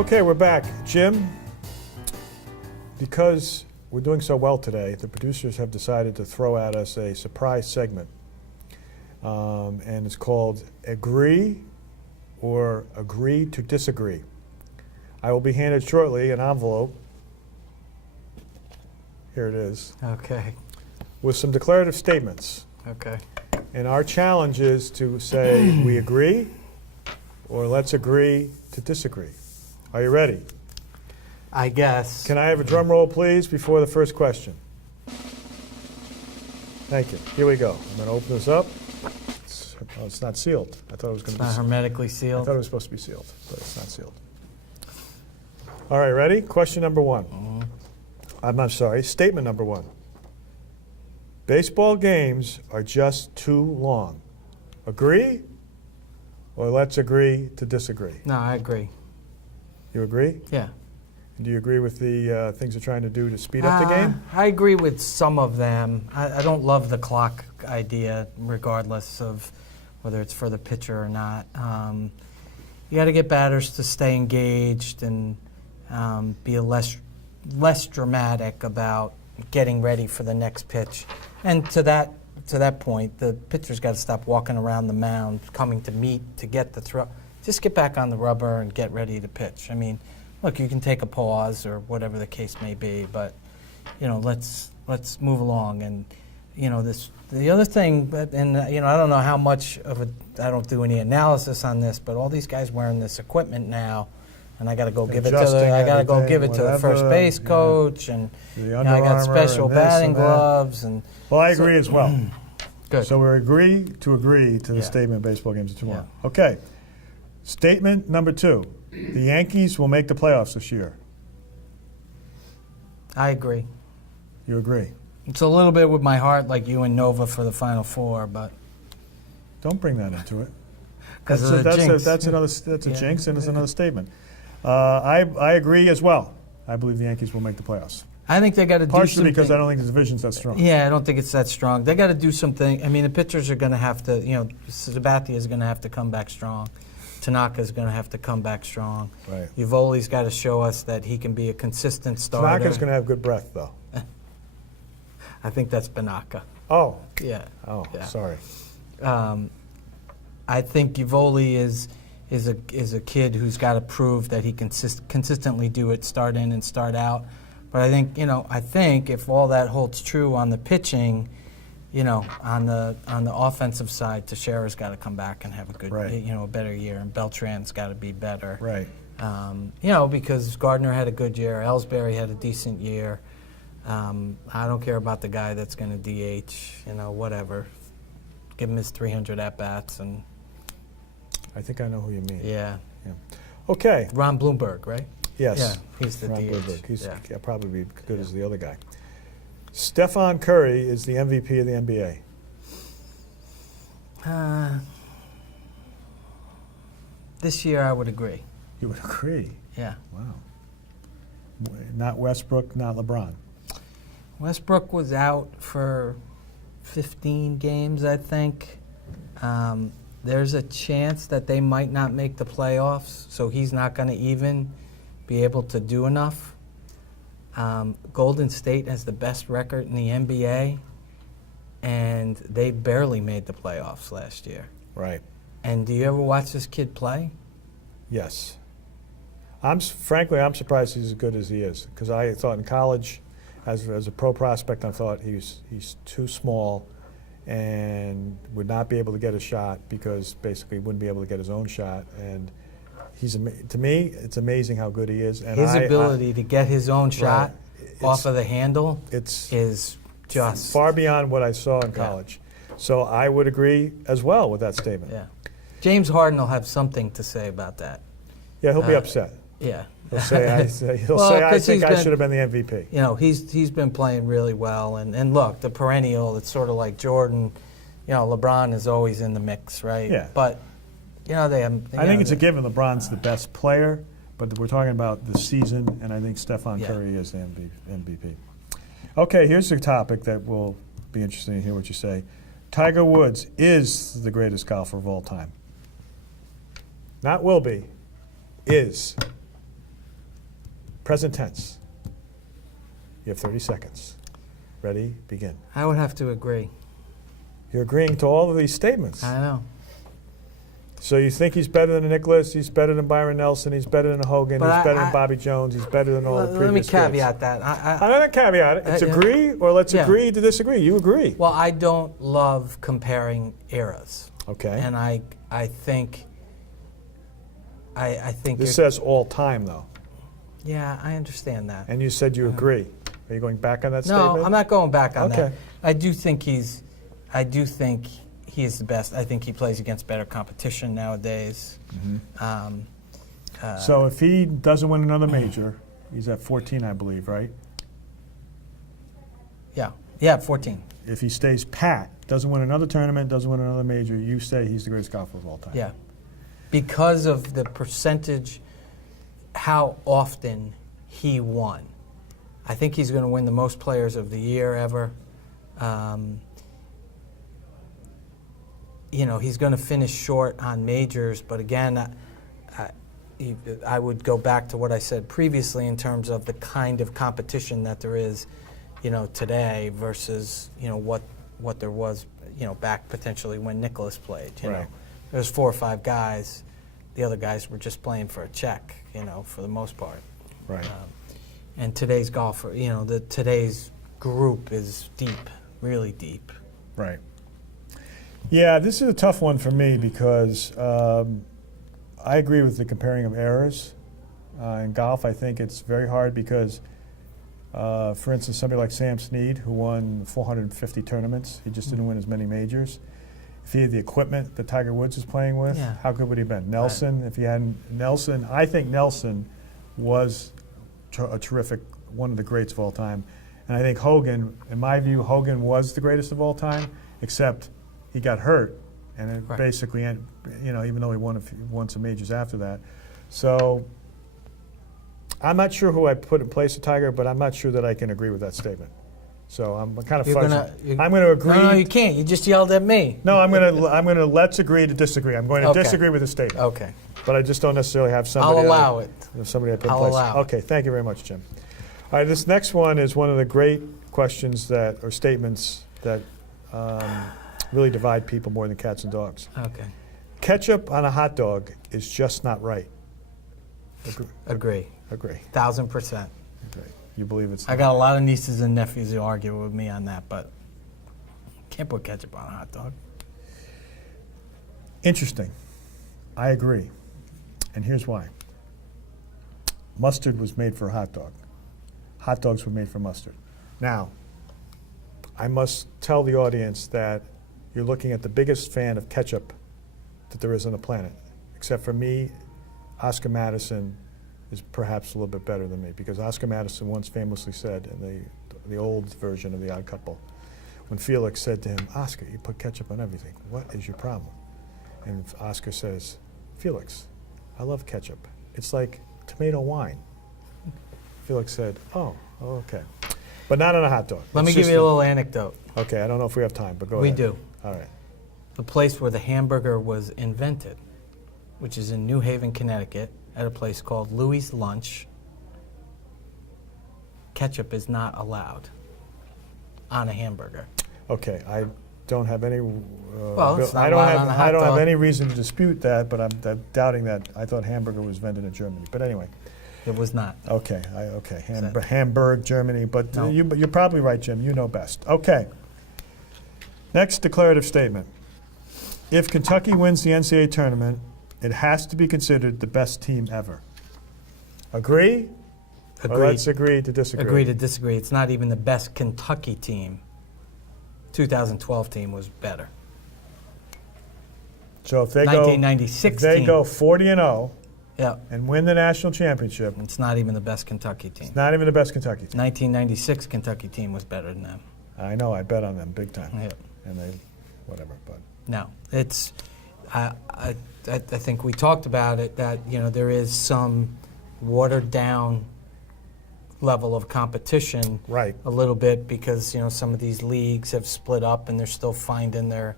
Okay, we're back. Jim, because we're doing so well today, the producers have decided to throw at us a surprise segment. And it's called Agree or Agree to Disagree. I will be handed shortly an envelope. Here it is. Okay. With some declarative statements. Okay. And our challenge is to say we agree or let's agree to disagree. Are you ready? I guess. Can I have a drum roll, please, before the first question? Thank you. Here we go. I'm going to open this up. It's not sealed. I thought it was going to be not hermetically I sealed. thought it was supposed to be sealed, but it's not sealed. All right, ready? Question number one. I'm sorry, statement number one. Baseball games are just too long. Agree or let's agree to disagree? No, I agree. You agree? Yeah. And do you agree with the things they're trying to do to speed up the game? I agree with some of them. I don't love the clock idea, regardless of whether it's for the pitcher or not. You got to get batters to stay engaged and be less dramatic about getting ready for the next pitch. And to that point, the pitcher's got to stop walking around the mound, coming to meet to get the throw. Just get back on the rubber and get ready to pitch. I mean, look, you can take a pause or whatever the case may be, but let's move along. And the other thing, and I don't know how much of I don't do any analysis on this, but all these guys wearing this equipment now, and I got to go give it to the first base coach, and I got special batting gloves and. Well, I agree as well. Good. So we agree to the statement baseball games are too long. Okay. Statement number two. The Yankees will make the playoffs this year. I agree. You agree? It's a little bit with my heart, like you and Nova for the Final Four, but don't bring that into it. That's a jinx, and it's another statement. I agree as well. I believe the Yankees will make the playoffs. I think they got to do something. Partially because I don't think the division's that strong. Yeah, I don't think it's that strong. They got to do something. I mean, the pitchers are going to have to. Sabathia is going to have to come back strong. Tanaka is going to have to come back strong. Right. Uvoli's got to show us that he can be a consistent starter. Tanaka's going to have good breath, though. I think that's Banaka. Oh. Yeah. Oh, yeah. Sorry. I think Uvoli is a kid who's got to prove that he can consistently do it, start in and start out. But I think if all that holds true on the pitching, on the offensive side, Teixeira's got to come back and have a good, a better year, and Beltran's got to be better. Right. Because Gardner had a good year, Ellsbury had a decent year. I don't care about the guy that's going to DH. Whatever. Give him his 300 at bats, and. I think I know who you mean. Yeah. Okay. Ron Bloomberg, right? Yes. Yeah, he's the Ron DH. Bloomberg. He's probably be good as the other guy. Stephen Curry is the MVP of the NBA. This year, I would agree. You would agree? Yeah. Wow. Not Westbrook, not LeBron. Westbrook was out for 15 games, I think. There's a chance that they might not make the playoffs, so he's not going to even be able to do enough. Golden State has the best record in the NBA, and they barely made the playoffs last year. Right. And do you ever watch this kid play? Yes. Frankly, I'm surprised he's as good as he is, because I thought in college, as a pro prospect, I thought he's too small and would not be able to get a shot because basically he wouldn't be able to get his own shot. And to me, it's amazing how good he is. And his ability to get his own shot off of the handle is just far beyond what I saw in college. So I would agree as well with that statement. Yeah. James Harden will have something to say about that. Yeah, he'll be upset. Yeah. He'll say, I think I should have been the MVP. He's been playing really well. And look, the perennial, it's sort of like Jordan. LeBron is always in the mix, right? Yeah. But, they have. I think it's a given LeBron's the best player, but we're talking about the season, and I think Stephen Curry is the MVP. Okay, here's a topic that will be interesting to hear what you say. Tiger Woods is the greatest golfer of all time. Not will be, is. present tense. You have 30 seconds. Ready? Begin. I would have to agree. You're agreeing to all of these statements. I know. So you think he's better than Nicholas, he's better than Byron Nelson, he's better than Hogan, But he's better than Bobby Jones, he's better than all the previous Let me greats. caveat that. I'm not going to caveat it. It's agree or let's agree to disagree. You agree. Well, I don't love comparing eras. Okay. And I think This says all time, though. yeah, I understand that. And you said you agree. Are you going back on that statement? No, I'm not going back on Okay. that. I do think he is the best. I think he plays against better competition nowadays. So if he doesn't win another major, he's at 14, I believe, right? Yeah, 14. If he stays pat, doesn't win another tournament, doesn't win another major, you say he's the greatest golfer of all time. Yeah, because of the percentage, how often he won. I think he's going to win the most Players of the Year ever. He's going to finish short on majors, but again, I would go back to what I said previously in terms of the kind of competition that there is, today versus, what there was, back potentially when Nicholas played. Right. There's 4 or 5 guys. The other guys were just playing for a check, for the most part. Right. And today's golfer, today's group is deep, really deep. Right. Yeah, this is a tough one for me because I agree with the comparing of errors. In golf, I think it's very hard because, for instance, somebody like Sam Snead, who won 450 tournaments, he just didn't win as many majors. If he had the equipment that Tiger Woods is playing with, how good would he have been? Nelson, if he had Nelson, I think Nelson was a terrific, one of the greats of all time. And I think Hogan, in my view, Hogan was the greatest of all time, except he got hurt, and it basically, even though he won some majors after that. So I'm not sure who I put in place of Tiger, but I'm not sure that I can agree with that statement. So I'm kind of fuzzy. I'm going to agree. No, you can't. You just yelled at me. No, I'm going to let's agree to disagree. I'm going to disagree with the statement. Okay. But I just don't necessarily have somebody. I'll allow it. Somebody I put in I'll place. allow it. Okay, thank you very much, Jim. All right, this next one is one of the great questions or statements that really divide people more than cats and dogs. Okay. Ketchup on a hot dog is just not right. Agree. 1,000%. Okay. You believe it's I got a lot of nieces and nephews who argue with me on that, but can't put ketchup on a hot dog. Interesting. I agree. And here's why. Mustard was made for a hot dog. Hot dogs were made for mustard. Now, I must tell the audience that you're looking at the biggest fan of ketchup that there is on the planet. Except for me, Oscar Madison is perhaps a little bit better than me, because Oscar Madison once famously said in the old version of The Odd Couple, when Felix said to him, "Oscar, you put ketchup on everything. What is your problem?" And Oscar says, "Felix, I love ketchup. It's like tomato wine." Felix said, "Oh, okay." But not on a hot dog. Let me give you a little anecdote. Okay, I don't know if we have time, but go We ahead. do. All right. The place where the hamburger was invented, which is in New Haven, Connecticut, at a place called Louis' Lunch. Ketchup is not allowed on a hamburger. Okay, I don't have any. It's not I don't allowed have. on a hot I don't have dog. any reason to dispute that, but I'm doubting that. I thought hamburger was invented in Germany. But anyway. It was not. Okay. Hamburg, Germany. But No. you're probably right, Jim. You know best. Okay. Next declarative statement. If Kentucky wins the NCAA tournament, it has to be considered the best team ever. Agree? Or let's agree to disagree. Agree to disagree. It's not even the best Kentucky team. 2012 team was better. So if they 1996 go, team. 40-0 Yeah. and win the national championship, It's not even the best Kentucky team. it's not even the best Kentucky team. 1996 Kentucky team was better than them. I know. I bet on them big time. Yeah. And they, whatever. But No, it's. I think we talked about it, that there is some watered down level of competition. Right. A little bit, because some of these leagues have split up and they're still finding their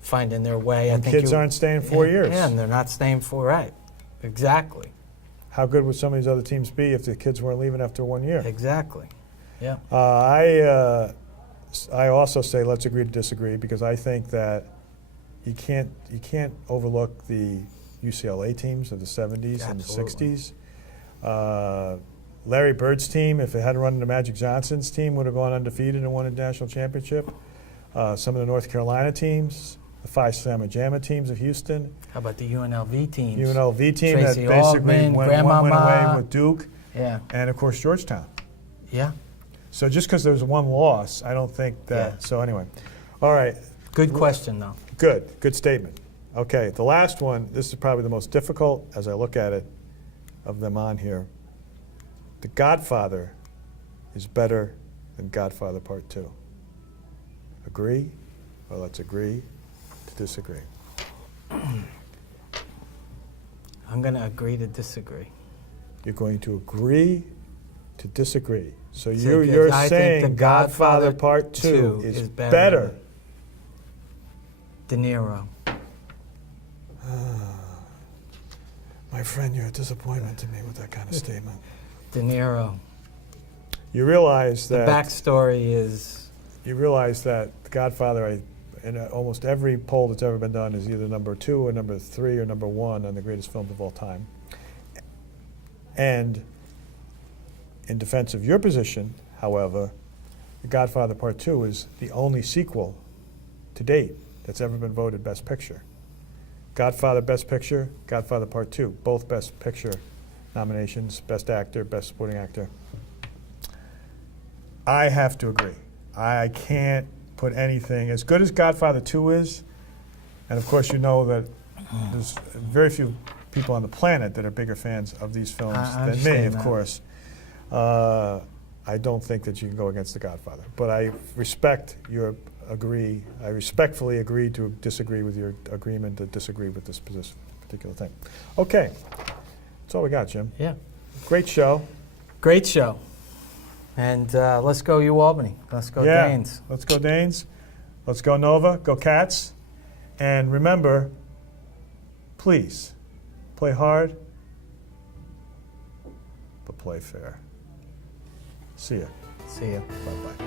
way. And kids aren't staying 4 years. Yeah, and they're not staying right. Exactly. how good would some of these other teams be if the kids weren't leaving after 1 year? Exactly. Yeah. I also say let's agree to disagree, because I think that you can't overlook the UCLA teams of the 70s and the Absolutely. 60s. Larry Bird's team, if it hadn't run into Magic Johnson's team, would have gone undefeated and won a national championship. Some of the North Carolina teams, the Phi Sigma Gamma teams of Houston, How about the UNLV teams? UNLV team Tracy that basically Altman, went Grandmama. away with Duke, Yeah. and of course Georgetown. Yeah. So just because there's one loss, I don't think that. Yeah. So anyway, all right, Good question, though. good statement. Okay, the last one. This is probably the most difficult as I look at it of them on here. The Godfather is better than Godfather Part 2. Agree? Well, let's agree to disagree. I'm going to agree to disagree. You're going to agree to disagree. So So you're I think saying The Godfather Godfather Part 2 2 is is better better. De Niro. My friend, you're a disappointment to me with that kind of statement. De Niro. You realize The that backstory is The Godfather, in almost every poll that's ever been done, is either number 2 or number 3 or number 1 on the greatest films of all time. And in defense of your position, however, The Godfather Part 2 is the only sequel to date that's ever been voted Best Picture. Godfather Best Picture, Godfather Part 2, both Best Picture nominations, Best Actor, Best Supporting Actor. I have to agree. I can't put anything, as good as Godfather 2 is, and of course you know that there's very few people on the planet that are bigger fans of these films I than me, understand of that. course. I don't think that you can go against The Godfather, but I respectfully agree to disagree with your agreement to disagree with this particular thing. Okay, that's all we got, Jim. yeah. Great show. Great show. And let's go U Albany. Let's go Danes. Let's go Danes. Let's go Nova. Go Cats. And remember, please, play hard, but play fair. See ya. See ya. Bye-bye.